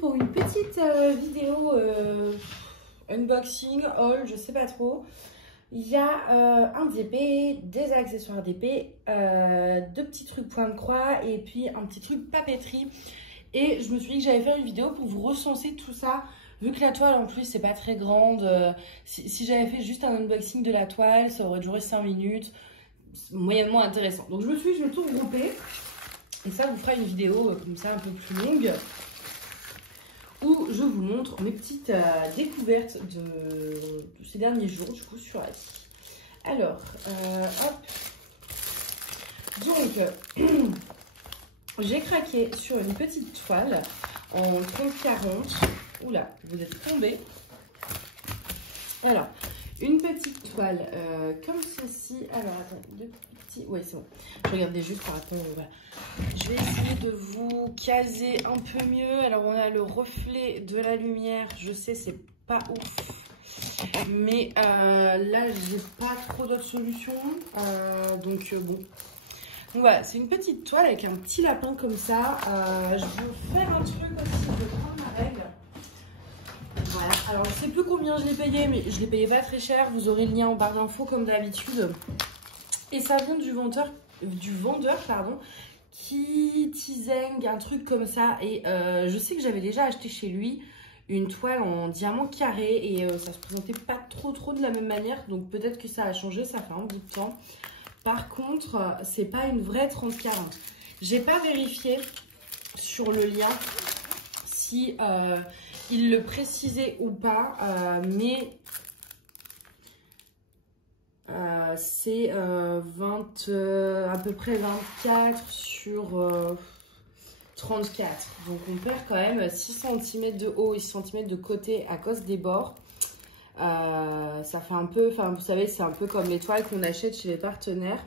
pour une petite vidéo unboxing, haul, je sais pas trop. Il y a un DP, des accessoires DP, deux petits trucs point de croix et puis un petit truc papeterie. Et je me suis dit que j'allais faire une vidéo pour vous recenser tout ça. Vu que la toile en plus c'est pas très grande, si j'avais fait juste un unboxing de la toile, ça aurait duré 5 minutes, moyennement intéressant. Donc je me suis dit je vais tout regrouper et ça vous fera une vidéo comme ça un peu plus longue où je vous montre mes petites découvertes de ces derniers jours du coup sur Ali. Alors, hop, donc j'ai craqué sur une petite toile en 30-40. Oula, vous êtes tombé. Alors, une petite toile comme ceci. Alors, attends, deux petits. Oui, c'est bon. Je regardais juste par rapport. Voilà. Je vais essayer de vous caser un peu mieux. Alors, on a le reflet de la lumière. Je sais, c'est pas ouf. Mais là, j'ai pas trop d'autres solutions. Donc, bon. Donc voilà, c'est une petite toile avec un petit lapin comme ça. Je vais faire un truc aussi, je vais prendre ma règle. Voilà, alors je sais plus combien je l'ai payé, mais je l'ai payé pas très cher. Vous aurez le lien en barre d'infos comme d'habitude. Et ça vient du vendeur, pardon, qui Tizeng, un truc comme ça. Et je sais que j'avais déjà acheté chez lui une toile en diamant carré et ça se présentait pas trop de la même manière. Donc peut-être que ça a changé, ça fait un bout de temps. Par contre, c'est pas une vraie 30-40. J'ai pas vérifié sur le lien si il le précisait ou pas, mais c'est à peu près 24 sur 34. Donc on perd quand même 6 cm de haut et 6 cm de côté à cause des bords. Ça fait un peu, enfin vous savez, c'est un peu comme les toiles qu'on achète chez les partenaires.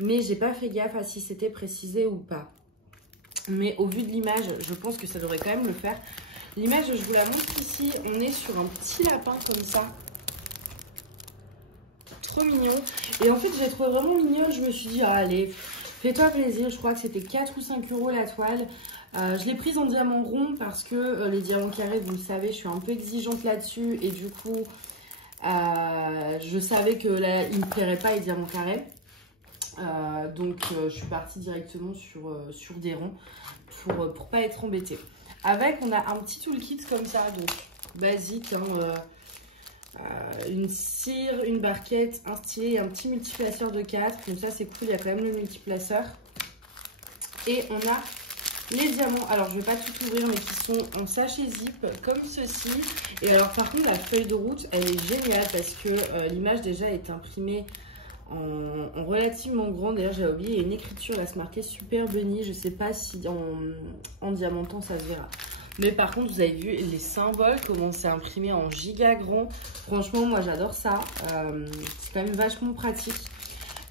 Mais j'ai pas fait gaffe à si c'était précisé ou pas. Mais au vu de l'image, je pense que ça devrait quand même le faire. L'image, je vous la montre ici. On est sur un petit lapin comme ça. Trop mignon. Et en fait, je l'ai trouvé vraiment mignon. Je me suis dit, ah, allez, fais-toi plaisir. Je crois que c'était 4 ou 5 € la toile. Je l'ai prise en diamant rond parce que les diamants carrés, vous le savez, je suis un peu exigeante là-dessus. Et du coup, je savais que là, il ne me plairait pas les diamants carrés. Donc je suis partie directement sur des ronds pour pas être embêtée. Avec, on a un petit toolkit comme ça, donc basique, hein, une cire, une barquette, un stylet et un petit multiplaceur de 4. Donc ça c'est cool, il y a quand même le multiplaceur. Et on a les diamants, alors je vais pas tout ouvrir mais qui sont en sachet zip comme ceci. Et alors par contre la feuille de route elle est géniale parce que l'image déjà est imprimée en relativement grand. D'ailleurs j'ai oublié, il y a une écriture là, c'est marqué Super Bunny. Je sais pas si en diamantant ça se verra, mais par contre vous avez vu les symboles, comment c'est imprimé en giga grand. Franchement moi j'adore ça, c'est quand même vachement pratique.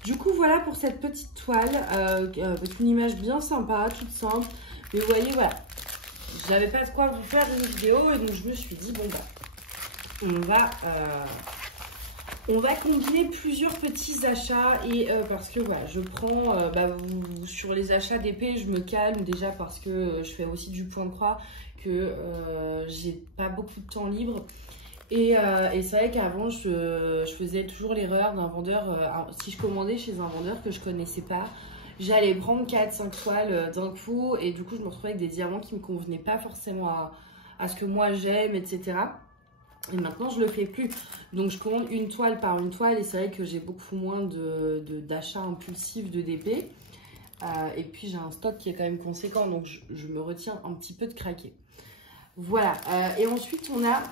Du coup voilà pour cette petite toile avec une image bien sympa, toute simple. Mais vous voyez voilà, j'avais pas de quoi vous faire une vidéo et donc je me suis dit bon bah on va combiner plusieurs petits achats et parce que voilà, je prends sur les achats d'épée, je me calme déjà parce que je fais aussi du point de croix, que j'ai pas beaucoup de temps libre. Et c'est vrai qu'avant, je faisais toujours l'erreur d'un vendeur, si je commandais chez un vendeur que je connaissais pas, j'allais prendre 4-5 toiles d'un coup et du coup, je me retrouvais avec des diamants qui me convenaient pas forcément à ce que moi j'aime, etc. Et maintenant, je le fais plus. Donc, je commande une toile par une toile. Et c'est vrai que j'ai beaucoup moins d'achats impulsifs de DP. Et puis, j'ai un stock qui est quand même conséquent. Donc, je me retiens un petit peu de craquer. Voilà. Et ensuite, on a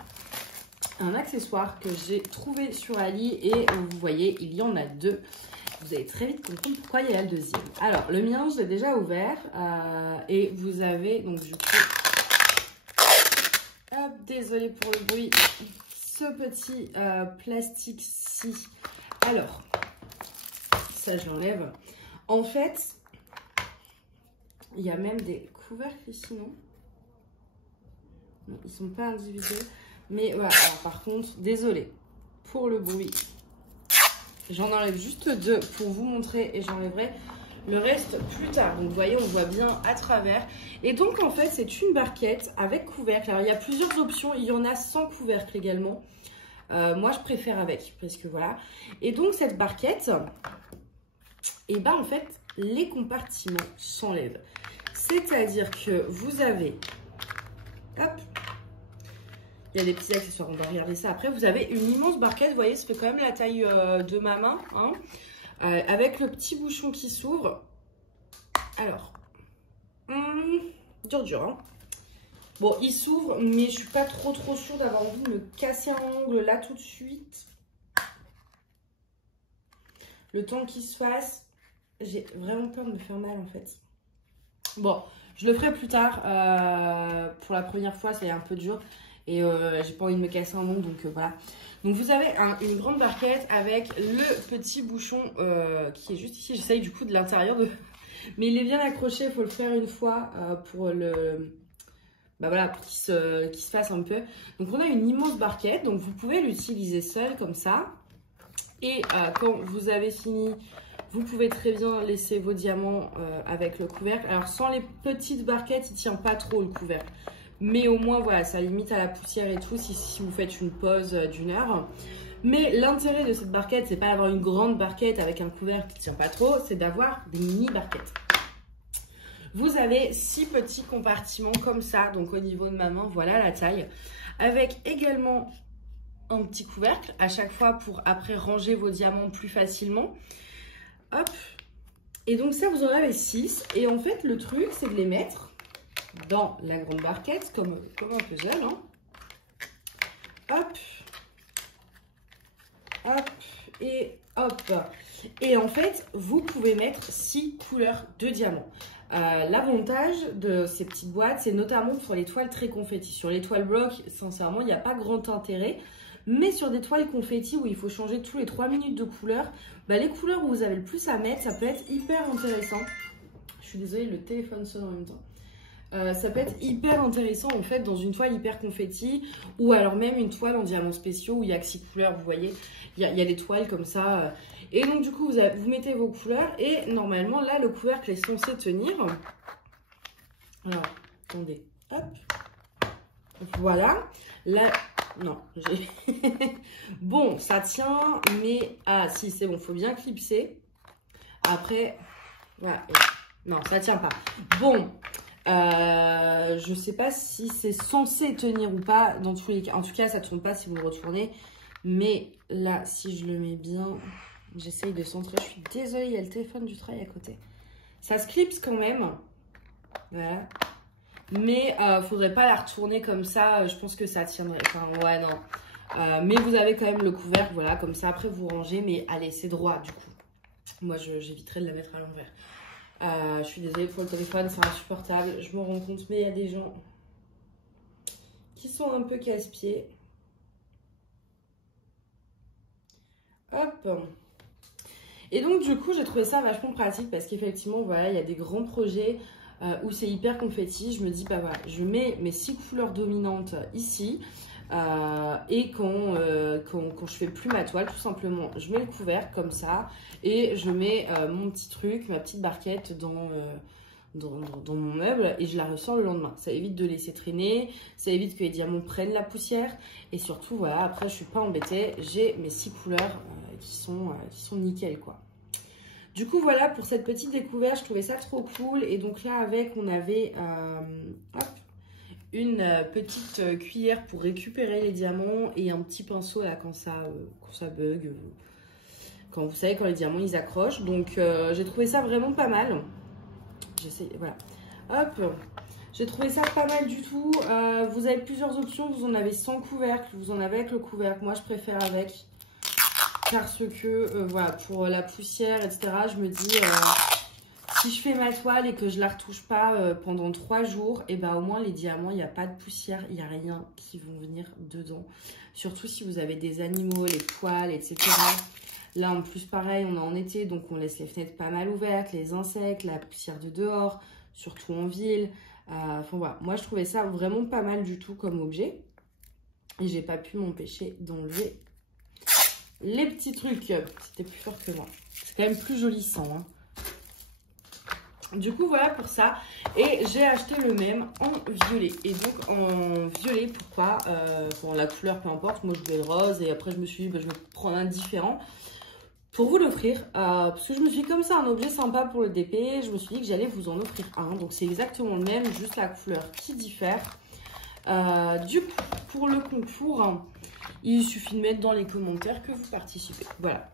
un accessoire que j'ai trouvé sur Ali. Et vous voyez, il y en a deux. Vous allez très vite comprendre pourquoi il y a le deuxième. Alors, le mien, je l'ai déjà ouvert. Et vous avez, donc, du coup... Hop, désolée pour le bruit, ce petit plastique-ci. Alors, ça je l'enlève. En fait, il y a même des couvercles ici, non? Non, ils sont pas individuels. Mais voilà, alors, par contre, désolée pour le bruit. J'en enlève juste deux pour vous montrer et j'enlèverai le reste plus tard. Donc vous voyez, on voit bien à travers. Et donc en fait, c'est une barquette avec couvercle. Alors il y a plusieurs options, il y en a sans couvercle également. Moi je préfère avec, parce que voilà. Et donc cette barquette, et ben en fait, les compartiments s'enlèvent. C'est-à-dire que vous avez, hop, il y a des petits accessoires, on va regarder ça après. Vous avez une immense barquette, vous voyez, ça fait quand même la taille de ma main, hein, avec le petit bouchon qui s'ouvre. Alors, dur, hein. Bon, il s'ouvre, mais je suis pas trop sûre d'avoir envie de me casser un ongle là tout de suite. Le temps qu'il se fasse, j'ai vraiment peur de me faire mal en fait. Bon, je le ferai plus tard. Pour la première fois, c'est un peu dur. Et j'ai pas envie de me casser un ongle, donc voilà. Donc vous avez une grande barquette avec le petit bouchon qui est juste ici. J'essaye du coup de l'intérieur de... Mais il est bien accroché, il faut le faire une fois pour le... Bah voilà, pour qu'il se fasse un peu. Donc on a une immense barquette, donc vous pouvez l'utiliser seul comme ça. Et quand vous avez fini, vous pouvez très bien laisser vos diamants avec le couvercle. Alors sans les petites barquettes, il ne tient pas trop le couvercle. Mais au moins, voilà, ça limite à la poussière et tout si vous faites une pause d'une heure. Mais l'intérêt de cette barquette, c'est pas d'avoir une grande barquette avec un couvercle qui ne tient pas trop, c'est d'avoir des mini barquettes. Vous avez 6 petits compartiments comme ça, donc au niveau de ma main, voilà la taille. Avec également un petit couvercle à chaque fois pour après ranger vos diamants plus facilement. Hop. Et donc ça, vous en avez 6. Et en fait, le truc, c'est de les mettre dans la grande barquette, comme un puzzle. Hein. Hop. Hop. Et hop. Et en fait, vous pouvez mettre 6 couleurs de diamants. L'avantage de ces petites boîtes, c'est notamment sur les toiles très confetti. Sur les toiles bloc, sincèrement, il n'y a pas grand intérêt. Mais sur des toiles confetti où il faut changer tous les 3 minutes de couleur, bah les couleurs où vous avez le plus à mettre, ça peut être hyper intéressant. Je suis désolée, le téléphone sonne en même temps. Ça peut être hyper intéressant en fait dans une toile hyper confetti ou alors même une toile en diamants spéciaux où il n'y a que 6 couleurs, vous voyez. Il y a des toiles comme ça. Et donc du coup, vous mettez vos couleurs et normalement là, le couvercle est censé tenir. Alors, attendez, hop. Voilà. Là, non, j'ai... Bon, ça tient, mais... Ah, si, c'est bon, faut bien clipser. Après, voilà. Non, ça tient pas. Bon, je sais pas si c'est censé tenir ou pas. Dans tous les cas, en tout cas, ça tourne pas si vous le retournez. Mais là, si je le mets bien, j'essaye de centrer. Je suis désolée, il y a le téléphone du travail à côté. Ça se clipse quand même. Voilà. Mais faudrait pas la retourner comme ça. Je pense que ça tiendrait. Enfin, ouais, non. Mais vous avez quand même le couvercle, voilà, comme ça. Après, vous rangez. Mais allez, c'est droit, du coup. Moi, j'éviterai de la mettre à l'envers. Je suis désolée pour le téléphone, c'est insupportable. Je me rends compte, mais il y a des gens qui sont un peu casse-pieds. Hop. Et donc, du coup, j'ai trouvé ça vachement pratique parce qu'effectivement, voilà, il y a des grands projets où c'est hyper confetti. Je me dis, bah voilà, je mets mes 6 couleurs dominantes ici. Et quand je fais plus ma toile, tout simplement, je mets le couvercle comme ça et je mets mon petit truc, ma petite barquette dans mon meuble et je la ressors le lendemain. Ça évite de laisser traîner, ça évite que les diamants prennent la poussière et surtout, voilà, après je suis pas embêtée, j'ai mes 6 couleurs qui sont nickel, quoi. Du coup, voilà pour cette petite découverte, je trouvais ça trop cool. Et donc là, avec, on avait hop, une petite cuillère pour récupérer les diamants et un petit pinceau là quand ça bug. Quand vous savez, quand les diamants ils accrochent. Donc j'ai trouvé ça vraiment pas mal. J'essaie, voilà. Hop, j'ai trouvé ça pas mal du tout. Vous avez plusieurs options. Vous en avez sans couvercle, vous en avez avec le couvercle. Moi, je préfère avec. Parce que, voilà, pour la poussière, etc., je me dis, si je fais ma toile et que je la retouche pas pendant 3 jours, et ben au moins les diamants, il n'y a pas de poussière, il n'y a rien qui vont venir dedans. Surtout si vous avez des animaux, les poils, etc. Là, en plus, pareil, on est en été, donc on laisse les fenêtres pas mal ouvertes, les insectes, la poussière de dehors, surtout en ville. Enfin, voilà, moi, je trouvais ça vraiment pas mal du tout comme objet. Et j'ai pas pu m'empêcher d'enlever les petits trucs. C'était plus fort que moi. C'est quand même plus joli sans. Hein. Du coup, voilà pour ça. Et j'ai acheté le même en violet. Et donc, en violet, pourquoi pour la couleur, peu importe. Moi, je voulais le rose. Et après, je me suis dit, bah, je vais prendre un différent pour vous l'offrir. Parce que je me suis dit, comme ça, un objet sympa pour le DP, je me suis dit que j'allais vous en offrir un. Donc, c'est exactement le même, juste la couleur qui diffère. Du coup, pour le concours, il suffit de mettre dans les commentaires que vous participez. Voilà.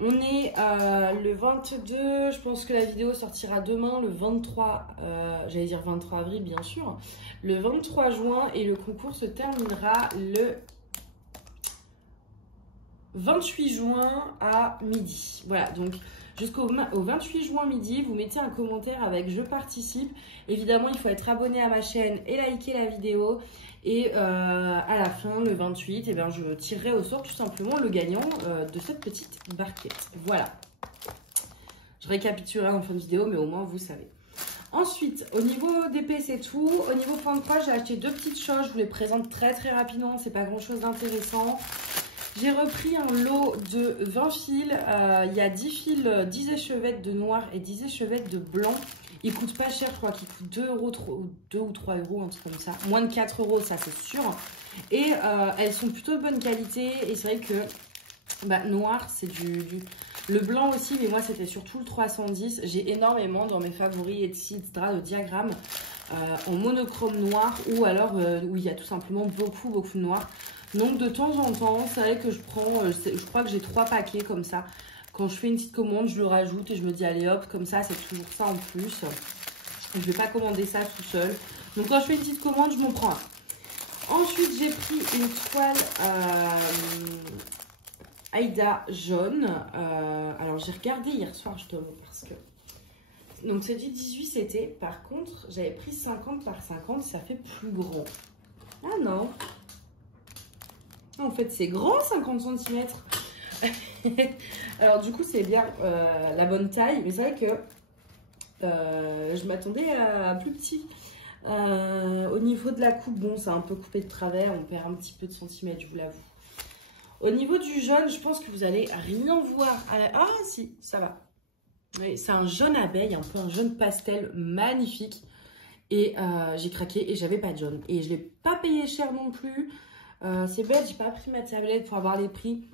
On est le 22, je pense que la vidéo sortira demain, le 23, j'allais dire 23 avril bien sûr, le 23 juin et le concours se terminera le 28 juin à midi. Voilà, donc jusqu'au 28 juin midi, vous mettez un commentaire avec je participe. Évidemment, il faut être abonné à ma chaîne et liker la vidéo. Et à la fin, le 28, eh bien, je tirerai au sort tout simplement le gagnant de cette petite barquette. Voilà. Je récapitulerai en fin de vidéo, mais au moins vous savez. Ensuite, au niveau d'épée, c'est tout. Au niveau point de croche, j'ai acheté deux petites choses. Je vous les présente très rapidement. C'est pas grand chose d'intéressant. J'ai repris un lot de 20 fils. Il y a 10 fils, 10 échevettes de noir et 10 échevettes de blanc. Ils coûtent pas cher, je crois qu'ils coûtent 2 ou 3 euros, un truc comme ça. Moins de 4 euros, ça c'est sûr. Et elles sont plutôt de bonne qualité. Et c'est vrai que bah, noir, c'est le blanc aussi, mais moi c'était surtout le 310. J'ai énormément dans mes favoris, etc. de diagrammes en monochrome noir ou alors où il y a tout simplement beaucoup de noir. Donc de temps en temps, c'est vrai que je prends, je crois que j'ai 3 paquets comme ça. Quand je fais une petite commande, je le rajoute et je me dis allez hop, comme ça c'est toujours ça en plus. Je ne vais pas commander ça tout seul. Donc quand je fais une petite commande, je m'en prends un. Ensuite, j'ai pris une toile Aïda jaune. Alors j'ai regardé hier soir justement parce que... Donc c'est du 18 c'était. Par contre, j'avais pris 50 par 50, ça fait plus grand. Ah non. En fait, c'est grand, 50 cm. Alors, du coup, c'est bien la bonne taille. Mais c'est vrai que je m'attendais à plus petit. Au niveau de la coupe, bon, c'est un peu coupé de travers. On perd un petit peu de centimètres, je vous l'avoue. Au niveau du jaune, je pense que vous allez rien voir. Ah, si, ça va. Oui, c'est un jaune abeille, un peu un jaune pastel magnifique. Et j'ai craqué et j'avais pas de jaune. Et je l'ai pas payé cher non plus. C'est bête, j'ai pas pris ma tablette pour avoir les prix.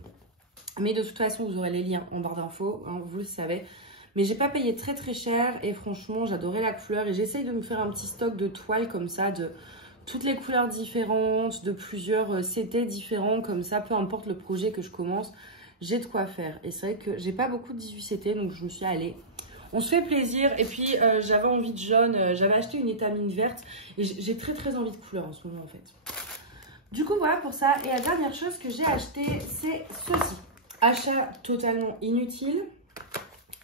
Mais de toute façon, vous aurez les liens en barre d'infos, hein, vous le savez. Mais j'ai pas payé très cher et franchement, j'adorais la couleur. Et j'essaye de me faire un petit stock de toiles comme ça, de toutes les couleurs différentes, de plusieurs CT différents. Comme ça, peu importe le projet que je commence, j'ai de quoi faire. Et c'est vrai que j'ai pas beaucoup de 18 CT, donc je me suis allée. On se fait plaisir. Et puis, j'avais envie de jaune. J'avais acheté une étamine verte. Et j'ai très envie de couleur en ce moment, en fait. Du coup, voilà pour ça. Et la dernière chose que j'ai acheté, c'est ceci. Achat totalement inutile.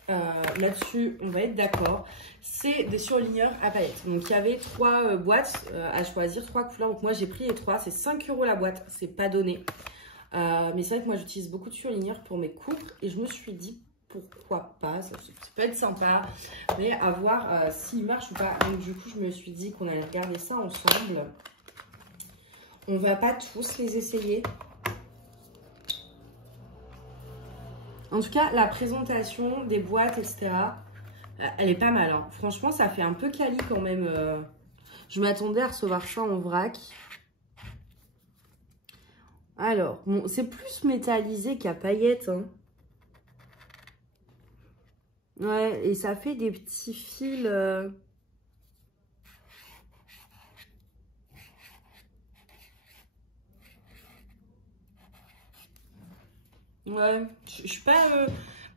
Là-dessus, on va être d'accord. C'est des surligneurs à paillettes. Donc, il y avait 3 boîtes à choisir, 3 couleurs. Donc, moi, j'ai pris les 3. C'est 5 € la boîte. C'est pas donné. Mais c'est vrai que moi, j'utilise beaucoup de surligneurs pour mes coupes. Et je me suis dit, pourquoi pas. Ça peut être sympa. Mais à voir s'il marche ou pas. Donc, du coup, je me suis dit qu'on allait regarder ça ensemble. On va pas tous les essayer. En tout cas, la présentation des boîtes, etc., elle est pas mal. Hein. Franchement, ça fait un peu quali quand même. Je m'attendais à recevoir ça en vrac. Alors, bon, c'est plus métallisé qu'à paillettes. Hein. Ouais, et ça fait des petits fils... Ouais, je suis pas...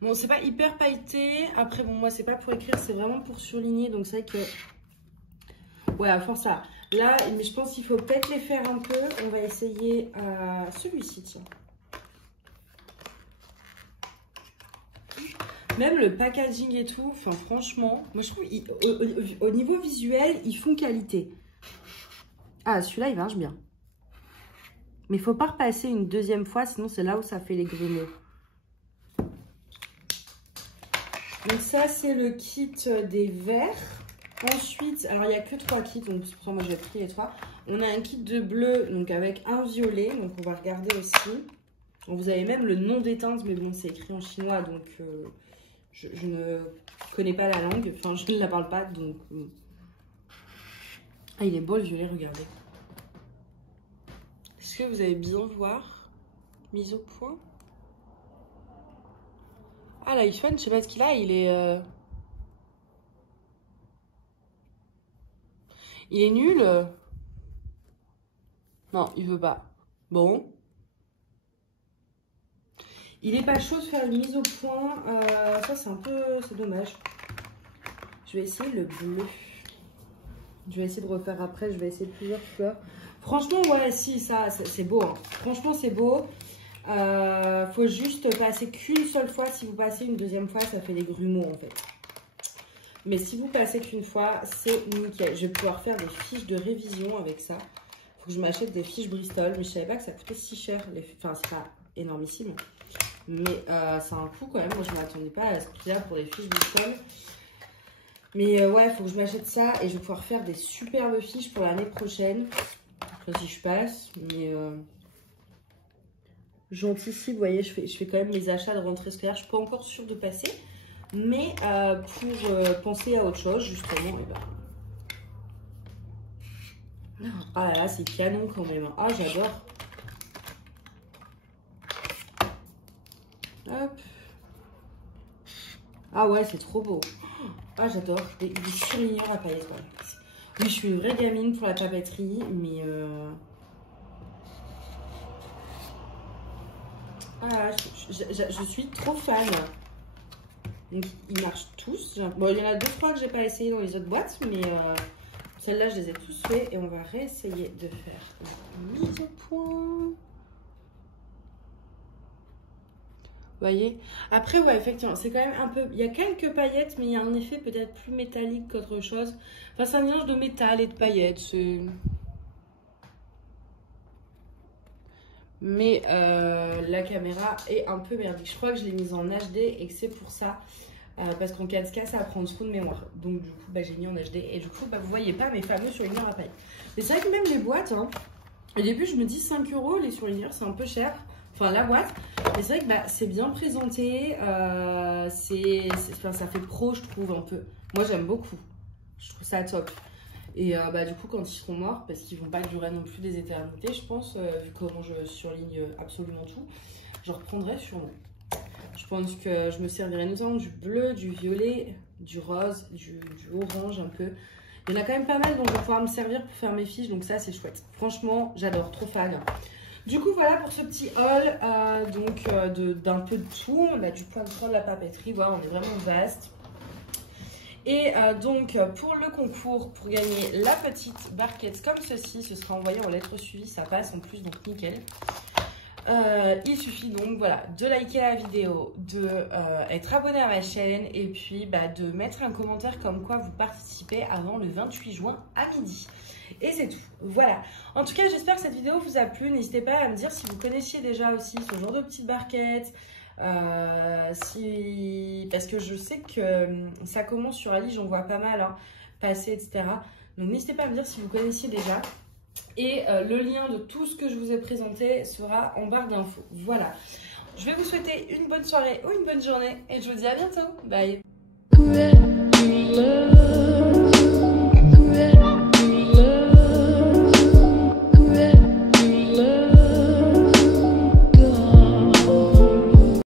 Bon, c'est pas hyper pailleté. Après, bon, moi, c'est pas pour écrire, c'est vraiment pour surligner. Donc, c'est vrai que... Ouais, à force, ça. Là, mais je pense qu'il faut peut-être les faire un peu. On va essayer celui-ci, tiens. Même le packaging et tout, enfin, franchement, moi, je trouve, au niveau visuel, ils font qualité. Ah, celui-là, il marche bien. Mais il ne faut pas repasser une deuxième fois, sinon c'est là où ça fait les grumeaux. Donc ça, c'est le kit des verts. Ensuite, alors il n'y a que 3 kits, donc c'est pour ça que moi j'ai pris les 3. On a un kit de bleu, donc avec un violet, donc on va regarder aussi. Donc, vous avez même le nom des teintes, mais bon, c'est écrit en chinois, donc Je ne connais pas la langue, enfin je ne la parle pas, donc... Ah, il est beau le violet, regardez. Est-ce que vous allez bien voir? Mise au point. Ah, l'iPhone, je sais pas ce qu'il a, il est... Il est nul. Non, il veut pas. Bon. Il est pas chaud de faire une mise au point. Ça, c'est un peu... C'est dommage. Je vais essayer le bleu. Je vais essayer de refaire après. Je vais essayer plusieurs couleurs. Franchement, ouais, si, ça, c'est beau. Hein. Franchement, c'est beau. Faut juste passer qu'une seule fois. Si vous passez une deuxième fois, ça fait des grumeaux, en fait. Mais si vous passez qu'une fois, c'est nickel. Je vais pouvoir faire des fiches de révision avec ça. Faut que je m'achète des fiches Bristol. Mais je savais pas que ça coûtait si cher. Enfin, c'est pas énormissime. Mais c'est un coût quand même. Moi, je ne m'attendais pas à ce prix-là pour les fiches Bristol. Mais ouais, il faut que je m'achète ça. Et je vais pouvoir faire des superbes fiches pour l'année prochaine. Enfin, si je passe. Mais j'anticipe, vous voyez, je fais quand même mes achats de rentrée scolaire. Je ne suis pas encore sûre de passer. Mais pour penser à autre chose, justement, et ben... Ah là là, c'est canon quand même. Ah, j'adore. Hop. Ah ouais, c'est trop beau. Ah, j'adore. Il est super mignon la palette. Ouais. Oui, je suis une vraie gamine pour la papeterie, mais... Ah, je suis trop fan. Donc, ils marchent tous. Bon, il y en a 2-3 que j'ai pas essayé dans les autres boîtes, mais celles-là, je les ai tous fait. Et on va réessayer de faire la mise au point. Vous voyez? Après, ouais, effectivement, c'est quand même un peu... Il y a quelques paillettes, mais il y a un effet peut-être plus métallique qu'autre chose. Enfin, c'est un mélange de métal et de paillettes. Mais la caméra est un peu merdique. Je crois que je l'ai mise en HD et que c'est pour ça. Parce qu'en 4K, ça va prendre trop de mémoire. Donc, du coup, bah, j'ai mis en HD. Et du coup, bah, vous voyez pas mes fameux surligneurs à paillettes. Mais c'est vrai que même les boîtes, hein, au début, je me dis 5 € les surligneurs, c'est un peu cher. Enfin, la boîte. Mais c'est vrai que bah, c'est bien présenté. Enfin, ça fait pro, je trouve, un peu. Moi, j'aime beaucoup. Je trouve ça top. Et bah, du coup, quand ils seront morts, parce qu'ils vont pas durer non plus des éternités, je pense, vu comment je surligne absolument tout, je reprendrai sûrement. Je pense que je me servirai notamment du bleu, du violet, du rose, du orange un peu. Il y en a quand même pas mal dont je vais pouvoir me servir pour faire mes fiches, donc ça, c'est chouette. Franchement, j'adore, trop fan. Du coup, voilà pour ce petit haul d'un peu de tout. On a du point de prendre de la papeterie, voilà, on est vraiment vaste. Et donc, pour le concours, pour gagner la petite barquette comme ceci, ce sera envoyé en lettres suivies, ça passe en plus, donc nickel. Il suffit donc, voilà, de liker la vidéo, de être abonné à ma chaîne et puis bah, de mettre un commentaire comme quoi vous participez avant le 28 juin à midi. Et c'est tout, voilà. En tout cas, j'espère que cette vidéo vous a plu. N'hésitez pas à me dire si vous connaissiez déjà aussi ce genre de petites barquettes. Parce que je sais que ça commence sur Ali, j'en vois pas mal hein, passer, etc. Donc n'hésitez pas à me dire si vous connaissiez déjà. Et le lien de tout ce que je vous ai présenté sera en barre d'infos. Voilà. Je vais vous souhaiter une bonne soirée ou une bonne journée et je vous dis à bientôt. Bye.